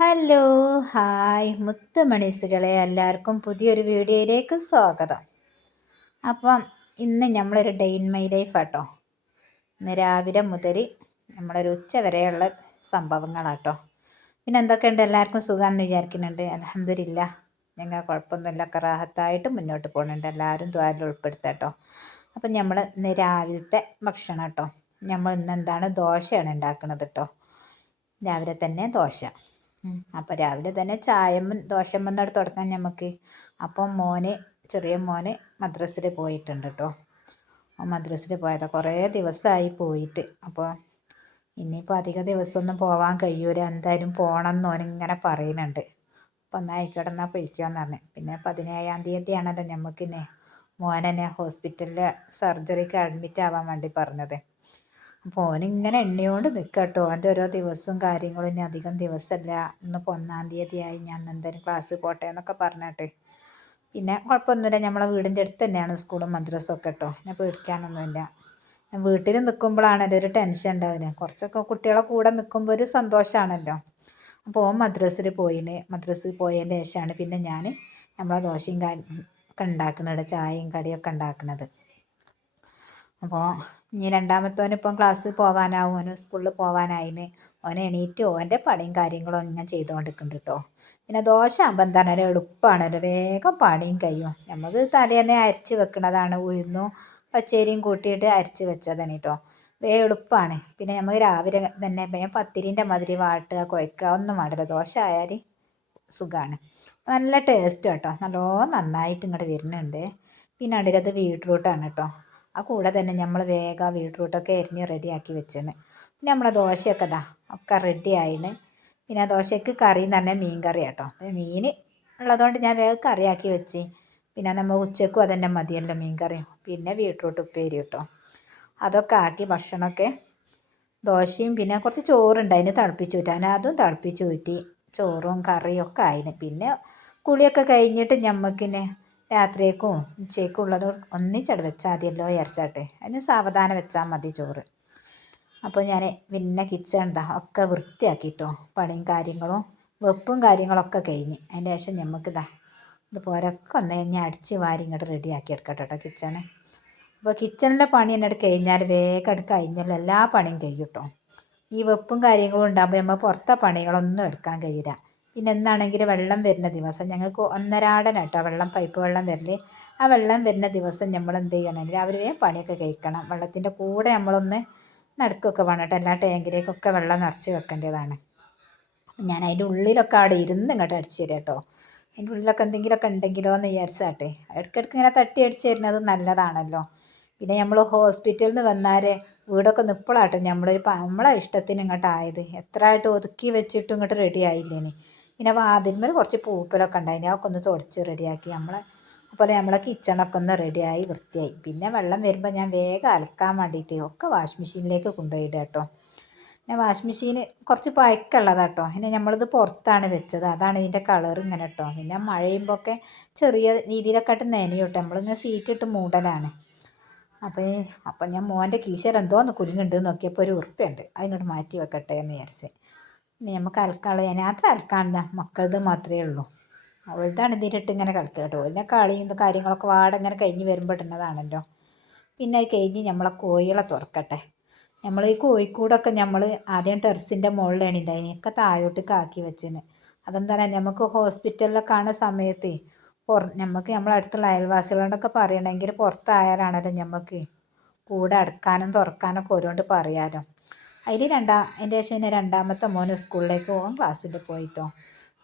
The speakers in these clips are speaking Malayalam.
ഹലോ ഹായ് മുത്തുമണീസുകളെ എല്ലാവർക്കും പുതിയൊരു വീഡിയോയിലേക്ക് സ്വാഗതം. അപ്പം ഇന്ന് നമ്മളൊരു ഡേ ഇൻ മൈ ലൈഫ് ആട്ടോ. ഇന്ന് രാവിലെ മുതൽ നമ്മളൊരു ഉച്ച വരെയുള്ള സംഭവങ്ങളാട്ടോ. പിന്നെ എന്തൊക്കെയുണ്ട്? എല്ലാവർക്കും സുഖമാണെന്ന് വിചാരിക്കുന്നുണ്ട്. അലഹമില്ല ഞങ്ങൾ കുഴപ്പമൊന്നുമില്ല. കറാഹത്തായിട്ട് മുന്നോട്ട് പോകുന്നുണ്ട്. എല്ലാവരും ദ്വാരിൽ ഉൾപ്പെടുത്താട്ടോ. അപ്പം നമ്മൾ ഇന്ന് രാവിലത്തെ ഭക്ഷണം കേട്ടോ നമ്മൾ ഇന്ന് എന്താണ്? ദോശയാണ് ഉണ്ടാക്കുന്നത് കേട്ടോ രാവിലെ തന്നെ ദോശ. അപ്പോൾ രാവിലെ തന്നെ ചായമ്മ ദോശമ്മന്നോട് തുടങ്ങാം നമുക്ക് അപ്പം മോന് ചെറിയ മോന് മദ്രസ്സിൽ പോയിട്ടുണ്ട് കേട്ടോ മദ്രസ്സിൽ പോയതാ. കുറേ ദിവസമായി പോയിട്ട്. അപ്പോൾ ഇനിയിപ്പോൾ അധിക ദിവസമൊന്നും പോവാൻ കഴിയൂല. എന്തായാലും പോകണം എന്ന് ഓനിങ്ങനെ പറയുന്നുണ്ട്. അപ്പം എന്നാൽ ആയിക്കോട്ടെ എന്നാൽ പൊയ്ക്കോന്ന് പറഞ്ഞു. പിന്നെ പതിനേഴാം തീയതി ആണല്ലോ നമുക്കിന്നെ മോനെന്നെ ഹോസ്പിറ്റലിൽ സർജറിക്ക് അഡ്മിറ്റ് ആവാൻ വേണ്ടി പറഞ്ഞത്. അപ്പോൾ ഓനിങ്ങനെ എണ്ണിയോണ്ട് നിൽക്കട്ടോ അവന്റെ ഓരോ ദിവസവും കാര്യങ്ങളും ഇനി അധികം ദിവസമല്ല ഇന്നിപ്പോൾ ഒന്നാം തീയതിയായി. ഞാൻ എന്തായാലും ക്ലാസ് പോട്ടെ എന്നൊക്കെ പറഞ്ഞിട്ട്. പിന്നെ കുഴപ്പമൊന്നുമില്ല. നമ്മളെ വീടിന്റെ അടുത്ത് തന്നെയാണ് സ്കൂളും മദ്രസും ഒക്കെ കേട്ടോ. ഞാൻ പേടിക്കാനൊന്നുമില്ല. വീട്ടിൽ നിൽക്കുമ്പോഴാണല്ലോ ഒരു ടെൻഷൻ ഉണ്ടാവില്ല കുറച്ചൊക്കെ കുട്ടികളെ കൂടെ നിൽക്കുമ്പോൾ ഒരു സന്തോഷമാണല്ലോ. അപ്പോൾ ഓൻ മദ്രസ്സിൽ പോയിന്. മദ്രസ്സിൽ പോയതിന്റെ ശേഷമാണ് പിന്നെ ഞാൻ നമ്മളെ ദോശയും കാര്യം ഒക്കെ ഉണ്ടാക്കുന്നത് ചായയും കടിയൊക്കെ ഉണ്ടാക്കുന്നത് അപ്പോൾ ഇനി രണ്ടാമത്തവന് ഇപ്പം ക്ലാസ്സിൽ പോകാനാവും ഓന് സ്കൂളിൽ പോകാനായിന് ഓൻ എണീറ്റ് ഓന്റെ പണിയും കാര്യങ്ങളും ഞാൻ ചെയ്തുകൊണ്ടിരിക്കുന്നുണ്ട് കേട്ടോ പിന്നെ ദോശ ആകുമ്പോൾ എന്താണ് എളുപ്പമാണല്ലോ വേഗം പണിയും കഴിയും. നമുക്ക് തലേന്നെ അരച്ച് വെക്കുന്നതാണ് ഉഴുന്നും പച്ചരിയും കൂട്ടിയിട്ട് അരച്ച് വെച്ചതാണ് കേട്ടോ വേഗം എളുപ്പമാണ് പിന്നെ നമുക്ക് രാവിലെ തന്നെ വേഗം പത്തിരിന്റെ മാതിരി വാട്ടുക കുഴക്കുക ഒന്നും വേണ്ടല്ലോ. ദോശ ആയാൽ സുഖമാണ് നല്ല ടേസ്റ്റ് കേട്ടോ നല്ലോണം നന്നായിട്ട് ഇങ്ങോട്ട് വരുന്നുണ്ട്. പിന്നെ അടുത്തത് ബീട്രൂട്ടാണ് കേട്ടോ ആ കൂടെ തന്നെ നമ്മൾ വേഗം ബീട്രൂട്ടൊക്കെ എരിഞ്ഞ് റെഡിയാക്കി വെച്ചാണ്. പിന്നെ നമ്മളെ ദോശയൊക്കെ ഇതാ ഒക്കെ റെഡി ആയിന് പിന്നെ ദോശയ്ക്ക് കറി എന്ന് പറഞ്ഞാൽ മീൻ കറി കേട്ടോ മീൻ ഉള്ളതുകൊണ്ട് ഞാൻ വേഗം കറിയാക്കി വെച്ച്. പിന്നെ നമ്മൾ ഉച്ചക്കും അതന്നെ മതിയല്ലോ മീൻ കറി പിന്നെ ബീട്രൂട്ട് ഉപ്പേരി കേട്ടോ. അതൊക്കെ ആക്കി ഭക്ഷണമൊക്കെ ദോശയും പിന്നെ കുറച്ച് ചോറുണ്ടായിന് തിളപ്പിച്ച് ഊറ്റാൻ അതും തിളപ്പിച്ച് ഊറ്റി. ചോറും കറിയും ഒക്കെ ആയിന് പിന്നെ കുളിയൊക്കെ കഴിഞ്ഞിട്ട് ഞമ്മക്കിന്നെ രാത്രിയേക്കും ഉച്ചയ്ക്കും ഉള്ളത് ഒന്നിച്ചട വെച്ചാൽ മതിയല്ലോ വിചാരിച്ചാട്ടെ. അതിന് സാവധാനം വെച്ചാൽ മതി ചോറ്. അപ്പോൾ ഞാൻ പിന്നെ കിച്ചൺ എന്താ ഒക്കെ വൃത്തിയാക്കിട്ടോ. പണിയും കാര്യങ്ങളും വെപ്പും കാര്യങ്ങളൊക്കെ കഴിഞ്ഞ്. അതിന്റെ ശേഷം നമുക്കിതാ ഇതുപോലൊക്കെ ഒന്ന് ഞാൻ അടിച്ച് വാരി ഇങ്ങോട്ട് റെഡിയാക്കി എടുക്കട്ടെ കേട്ടോ കിച്ചണ് അപ്പോൾ കിച്ചണിലെ പണി എന്നോട് കഴിഞ്ഞാൽ വേഗം എടുത്ത് കഴിഞ്ഞാൽ എല്ലാ പണിയും കഴിയും കേട്ടോ ഈ വെപ്പും കാര്യങ്ങളും ഉണ്ടാകുമ്പോൾ നമ്മൾ പുറത്തെ പണികളൊന്നും എടുക്കാൻ കഴിയില്ല. പിന്നെ എന്നാണെങ്കിൽ വെള്ളം വരുന്ന ദിവസം ഞങ്ങൾക്ക് ഒന്നരാടൻ കേട്ടോ വെള്ളം പൈപ്പ് വെള്ളം വരില്ലേ ആ വെള്ളം വരുന്ന ദിവസം നമ്മൾ എന്ത് ചെയ്യണം രാവിലെ പണിയൊക്കെ കഴിക്കണം. വെള്ളത്തിന്റെ കൂടെ നമ്മളൊന്ന് നടുക്കൊക്കെ വേണം കേട്ടോ. എല്ലാ ടാങ്കിലേക്കൊക്കെ വെള്ളം നിറച്ച് വെക്കേണ്ടതാണ്. ഞാൻ അതിന്റെ ഉള്ളിലൊക്കെ അവിടെ ഇരുന്ന് ഇങ്ങോട്ട് അടിച്ചു തരാം കേട്ടോ. അതിന്റെ ഉള്ളിലൊക്കെ എന്തെങ്കിലുമൊക്കെ ഉണ്ടെങ്കിലോ എന്ന് വിചാരിച്ചാട്ടെ. ഇടയ്ക്കിടയ്ക്ക് ഇങ്ങനെ തട്ടി അടിച്ചു തരുന്നത് നല്ലതാണല്ലോ. പിന്നെ നമ്മൾ ഹോസ്പിറ്റലിൽ നിന്ന് വന്നാൽ വീടൊക്കെ നിപ്പളാട്ടെ. നമ്മളൊരു നമ്മളെ ഇഷ്ടത്തിന് ഇങ്ങോട്ടായത്. എത്ര ആയിട്ട് ഒതുക്കി വെച്ചിട്ടും ഇങ്ങോട്ട് റെഡി ആയില്ലേനി. പിന്നെ വാതിന്മേൽ കുറച്ച് പൂപ്പലൊക്കെ ഉണ്ടായിന്. അതൊക്കെ ഒന്ന് തുടച്ച് റെഡിയാക്കി. നമ്മളെ അതുപോലെ നമ്മളെ കിച്ചണൊക്കെ ഒന്ന് റെഡിയായി വൃത്തിയായി. പിന്നെ വെള്ളം വരുമ്പോൾ ഞാൻ വേഗം അലക്കാൻ വേണ്ടിയിട്ട് ഒക്കെ വാഷ് മെഷീനിലേക്ക് കൊണ്ടുപോയിട്ട് കേട്ടോ പിന്നെ വാഷ് മെഷീന് കുറച്ച് പഴക്കമുള്ളതാട്ടോ പിന്നെ നമ്മളിത് പുറത്താണ് വെച്ചത്. അതാണ് ഇതിന്റെ കളർ ഇങ്ങനെ കേട്ടോ പിന്നെ മഴയുമ്പോൾ ഒക്കെ ചെറിയ രീതിയിലൊക്കെ ആയിട്ട് നനയും കേട്ടോ നമ്മളിങ്ങനെ സീറ്റിട്ട് മൂടലാണ്. അപ്പോൾ അപ്പം ഞാൻ മോന്റെ കീശയിൽ എന്തോന്ന് കുരുങ്ങുണ്ട് നോക്കിയപ്പോൾ ഒരു ഉറുപ്പുണ്ട്. അതിങ്ങോട്ട് മാറ്റി വെക്കട്ടെ എന്ന് വിചാരിച്ച്. പിന്നെ നമുക്ക് അലക്കാനുള്ള അത്ര അലക്കാനില്ല മക്കളത് മാത്രമേ ഉള്ളൂ. അവൾതാണ് ഇതിലിട്ട് ഇങ്ങനെ കളിക്കുക കേട്ടോ. എല്ലാ കളിയും കാര്യങ്ങളൊക്കെ വാട ഇങ്ങനെ കഴിഞ്ഞ് വരുമ്പോൾ ഇടുന്നതാണല്ലോ. പിന്നെ അത് കഴിഞ്ഞ് നമ്മളെ കോഴികളെ തുറക്കട്ടെ. നമ്മൾ ഈ കോഴിക്കൂടൊക്കെ നമ്മൾ ആദ്യം ടെറസിന്റെ മുകളിലാണ് ഉണ്ടായിന് ഒക്കെ താഴോട്ട് കാക്കി വെച്ചിന്. അതെന്താണ്? നമുക്ക് ഹോസ്പിറ്റലിലൊക്കെ കാണുന്ന സമയത്ത് പുറ നമുക്ക് നമ്മളെ അടുത്തുള്ള അയൽവാസികളോടൊക്കെ പറയണമെങ്കിൽ പുറത്തായാലാണല്ലോ നമുക്ക് കൂടെ അടക്കാനും തുറക്കാനൊക്കെ ഓരോണ്ട് പറയാലോ. അതിൽ രണ്ടാം എന്റെ ശേഷം പിന്നെ രണ്ടാമത്തെ മോന് സ്കൂളിലേക്ക് പോകാൻ ക്ലാസ്സിൽ പോയിട്ടോ.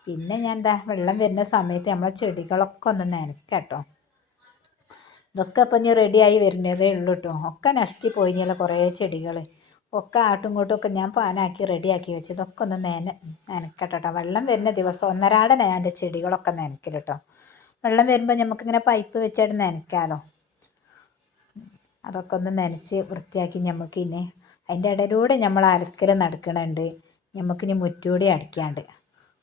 പിന്നെ ഞാൻ എന്താ വെള്ളം വരുന്ന സമയത്ത് നമ്മളെ ചെടികളൊക്കെ ഒന്ന് നനയ്ക്കട്ടോ. ഇതൊക്കെ ഇപ്പം ഇനി റെഡിയായി വരുന്നതേ ഉള്ളൂ കേട്ടോ ഒക്കെ നശിച്ച് പോയിനല്ലോ കുറേ ചെടികൾ ഒക്കെ ആട്ടും ഒക്കെ ഞാൻ പാനാക്കി റെഡിയാക്കി വെച്ച് ഇതൊക്കെ ഒന്ന് നന നനക്കട്ടോ വെള്ളം വരുന്ന ദിവസം ഒന്നരാടെ ഞാൻ എന്റെ ചെടികളൊക്കെ നനയ്ക്കൽ കേട്ടോ വെള്ളം വരുമ്പോൾ നമുക്കിങ്ങനെ പൈപ്പ് വെച്ചിട്ട് നനയ്ക്കാമല്ലോ അതൊക്കെ ഒന്ന് നനച്ച് വൃത്തിയാക്കി നമുക്കിനി അതിന്റെ ഇടയിലൂടെ നമ്മൾ അലക്കൽ നടക്കണുണ്ട്. നമുക്കിനി മുറ്റൂടി അടിക്കാണ്ട്.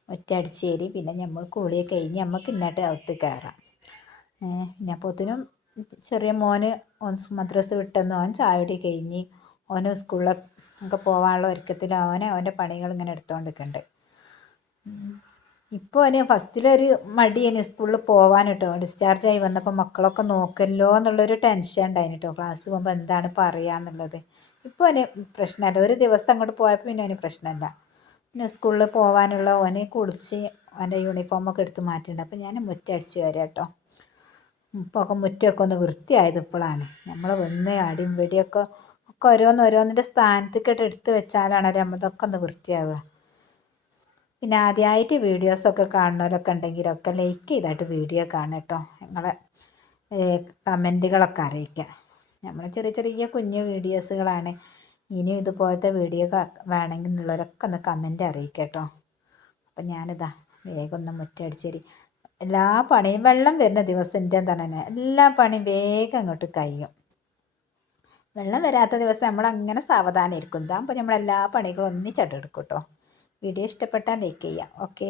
മുറ്റടിച്ച് തരി പിന്നെ നമ്മൾ കുളിയൊക്കെ കഴിഞ്ഞ് നമുക്ക് ഇന്നട്ട് അകത്ത് കയറാം. പിന്നെ അപ്പോത്തിനും ചെറിയ മോന് ഓൻ മദ്രസ് വിട്ടെന്ന് ഓൻ ചായടി കഴിഞ്ഞ് ഓന് സ്കൂളിൽ ഒക്കെ പോകാനുള്ള ഒരുക്കത്തിൽ ഓനെ ഓന്റെ പണികൾ ഇങ്ങനെ എടുത്തുകൊണ്ട് നിൽക്കുന്നുണ്ട് ഇപ്പോൾ അവന് ഫസ്റ്റിലൊരു മടിയാണ് സ്കൂളിൽ പോകാൻ കേട്ടോ. ഡിസ്ചാർജ് ആയി വന്നപ്പോൾ മക്കളൊക്കെ നോക്കല്ലോ എന്നുള്ളൊരു ടെൻഷൻ ഉണ്ടായിരുന്നു കേട്ടോ. ക്ലാസ് പോകുമ്പോൾ എന്താണ് പറയുക എന്നുള്ളത് ഇപ്പോൾ അവന് പ്രശ്നമല്ല ഒരു ദിവസം അങ്ങോട്ട് പോയപ്പോൾ പിന്നെ അവന് പ്രശ്നമല്ല പിന്നെ സ്കൂളിൽ പോകാനുള്ള ഓനെ കുളിച്ച് അവന്റെ യൂണിഫോമൊക്കെ എടുത്ത് മാറ്റിയിട്ടുണ്ട്. അപ്പോൾ ഞാൻ മുറ്റടിച്ച് വരാം കേട്ടോ. ഇപ്പോൾ മുറ്റമൊക്കെ ഒന്ന് വൃത്തിയായത് ഇപ്പോഴാണ് നമ്മൾ വന്ന് അടിയും വെടിയൊക്കെ ഒക്കെ ഓരോന്ന് ഓരോന്നിന്റെ സ്ഥാനത്തേക്കിട്ട് എടുത്ത് വെച്ചാലാണ് നമ്മളതൊക്കെ ഒന്ന് വൃത്തിയാവുക. പിന്നെ ആദ്യമായിട്ട് വീഡിയോസൊക്കെ കാണുന്നവരൊക്കെ ഉണ്ടെങ്കിലൊക്കെ ലൈക്ക് ചെയ്തായിട്ട് വീഡിയോ കാണുക കേട്ടോ. നിങ്ങളെ കമന്റുകളൊക്കെ അറിയിക്കുക. നമ്മൾ ചെറിയ ചെറിയ കുഞ്ഞു വീഡിയോസുകളാണ്. ഇനിയും ഇതുപോലത്തെ വീഡിയോ വേണമെങ്കിൽ എന്നുള്ളവരൊക്കെ ഒന്ന് കമന്റ് അറിയിക്കട്ടോ. കേട്ടോ അപ്പം ഞാനിതാ വേഗം ഒന്ന് മുറ്റടിച്ചേരി. എല്ലാ പണിയും വെള്ളം വരുന്ന ദിവസം എന്റെ എന്താണ് തന്നെ എല്ലാ പണിയും വേഗം അങ്ങോട്ട് കഴിയും. വെള്ളം വരാത്ത ദിവസം നമ്മൾ അങ്ങനെ സാവധാനം ഇരിക്കും. ഇതാകുമ്പോൾ നമ്മൾ എല്ലാ പണികളും ഒന്നിച്ചെടുക്കും കേട്ടോ. വീഡിയോ ഇഷ്ടപ്പെട്ടാൽ ലൈക്ക് ചെയ്യാം. ഓക്കേ